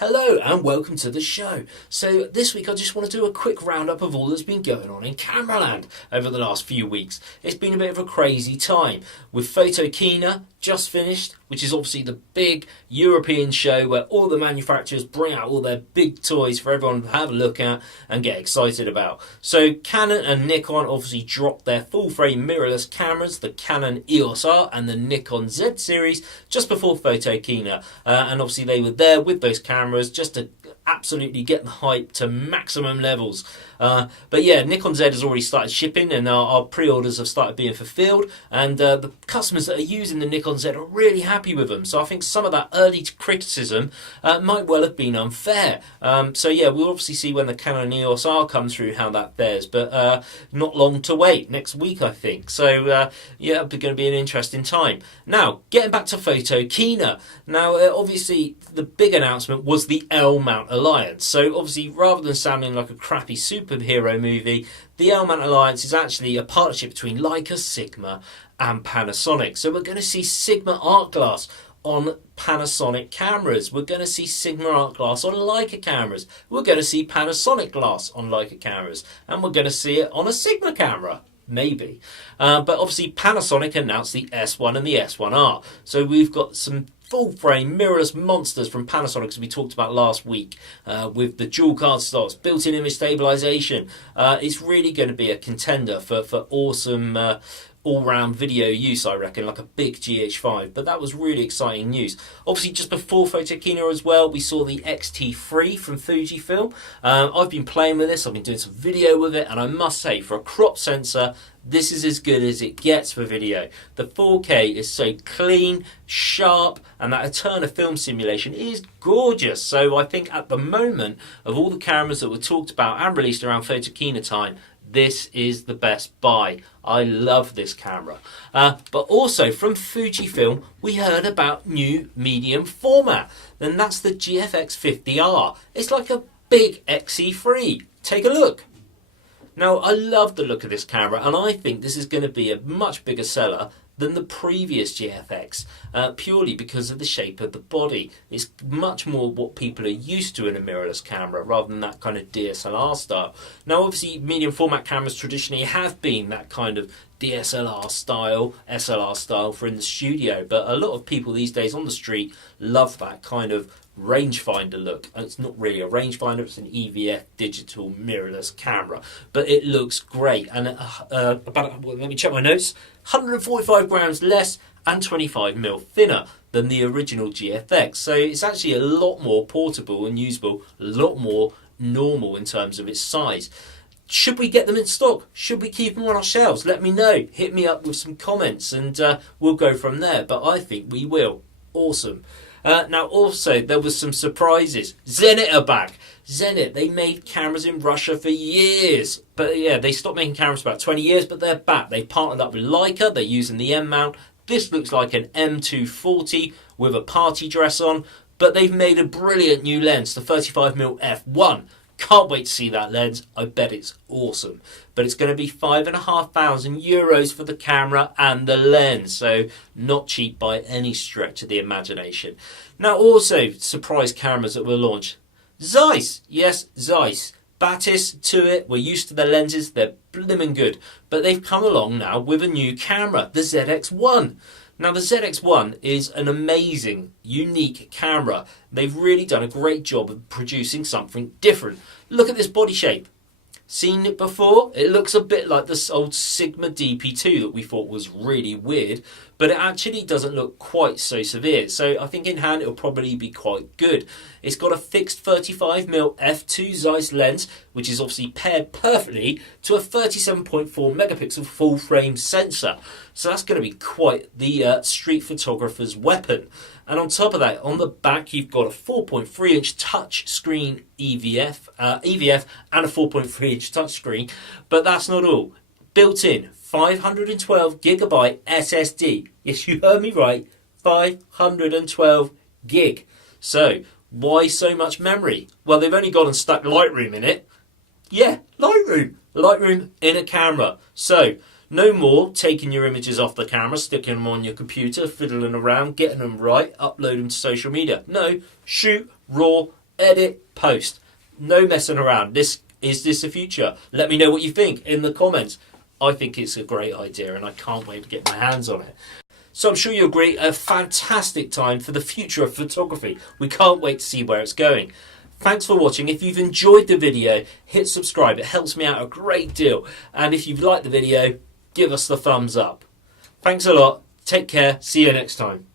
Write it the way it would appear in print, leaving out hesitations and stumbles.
Hello and welcome to the show. So this week I just want to do a quick roundup of all that's been going on in cameraland over the last few weeks. It's been a bit of a crazy time with Photokina just finished, which is obviously the big European show where all the manufacturers bring out all their big toys for everyone to have a look at and get excited about. So Canon and Nikon obviously dropped their full frame mirrorless cameras, the Canon EOS R and the Nikon Z series, just before Photokina, and obviously they were there with those cameras just to absolutely get the hype to maximum levels. But yeah, Nikon Z has already started shipping and our pre-orders have started being fulfilled, and the customers that are using the Nikon Z are really happy with them. So I think some of that early criticism might well have been unfair. So yeah, we'll obviously see when the Canon EOS R comes through how that fares, but not long to wait, next week I think. So yeah, it's going to be an interesting time. Now, getting back to Photokina. Now, obviously the big announcement was the L-mount alliance. So obviously, rather than sounding like a crappy superhero movie, the L-mount alliance is actually a partnership between Leica, Sigma and Panasonic. So we're going to see Sigma art glass on Panasonic cameras. We're going to see Sigma art glass on Leica cameras. We're going to see Panasonic glass on Leica cameras. And we're going to see it on a Sigma camera. Maybe. But obviously Panasonic announced the S1 and the S1R. So we've got some full frame mirrorless monsters from Panasonic, as we talked about last week, with the dual card slots, built-in image stabilization. It's really going to be a contender for awesome all-round video use, I reckon, like a big GH5. But that was really exciting news. Obviously, just before Photokina as well, we saw the X-T3 from Fujifilm. I've been playing with this, I've been doing some video with it, and I must say, for a crop sensor, this is as good as it gets for video. The 4K is so clean, sharp, and that Eterna film simulation is gorgeous. So I think at the moment, of all the cameras that were talked about and released around Photokina time, this is the best buy. I love this camera. But also from Fujifilm, we heard about new medium format. And that's the GFX 50R. It's like a big XE3. Take a look. Now, I love the look of this camera, and I think this is going to be a much bigger seller than the previous GFX, purely because of the shape of the body. It's much more what people are used to in a mirrorless camera, rather than that kind of DSLR style. Now, obviously, medium format cameras traditionally have been that kind of DSLR style, SLR style for in the studio, but a lot of people these days on the street love that kind of rangefinder look. And it's not really a rangefinder, it's an EVF digital mirrorless camera, but it looks great. And let me check my notes, 145 grams less and 25mm thinner than the original GFX. So it's actually a lot more portable and usable, a lot more normal in terms of its size. Should we get them in stock? Should we keep them on our shelves? Let me know. Hit me up with some comments and we'll go from there. But I think we will. Awesome. Now also there was some surprises. Zenit are back. Zenit, they made cameras in Russia for years. But yeah, they stopped making cameras for about 20 years, but they're back. They partnered up with Leica. They're using the M mount. This looks like an M240 with a party dress on. But they've made a brilliant new lens, the 35mm f1. Can't wait to see that lens. I bet it's awesome. But it's going to be €5,500 for the camera and the lens. So not cheap by any stretch of the imagination. Now also, surprise cameras that were launched. Zeiss. Yes, Zeiss. Batis to it. We're used to their lenses. They're blimmin' good. But they've come along now with a new camera, the ZX1. Now the ZX1 is an amazing, unique camera. They've really done a great job of producing something different. Look at this body shape. Seen it before? It looks a bit like this old Sigma DP2 that we thought was really weird, but it actually doesn't look quite so severe. So I think in hand it'll probably be quite good. It's got a fixed 35mm f2 Zeiss lens, which is obviously paired perfectly to a 37.4 megapixel full frame sensor. So that's going to be quite the street photographer's weapon. And on top of that, on the back, you've got a 4.3-inch touch screen EVF and a 4.3-inch touch screen. But that's not all. Built in 512 gigabyte SSD. Yes, you heard me right. 512 gig. So why so much memory? Well, they've only gone and stuck Lightroom in it. Yeah, Lightroom. Lightroom in a camera. So no more taking your images off the camera, sticking them on your computer, fiddling around, getting them right, upload them to social media. No, shoot raw edit, post. No messing around. Is this the future? Let me know what you think in the comments. I think it's a great idea and I can't wait to get my hands on it. So I'm sure you'll agree, a fantastic time for the future of photography. We can't wait to see where it's going. Thanks for watching. If you've enjoyed the video, hit subscribe. It helps me out a great deal. And if you've liked the video, give us the thumbs up. Thanks a lot. Take care. See you next time.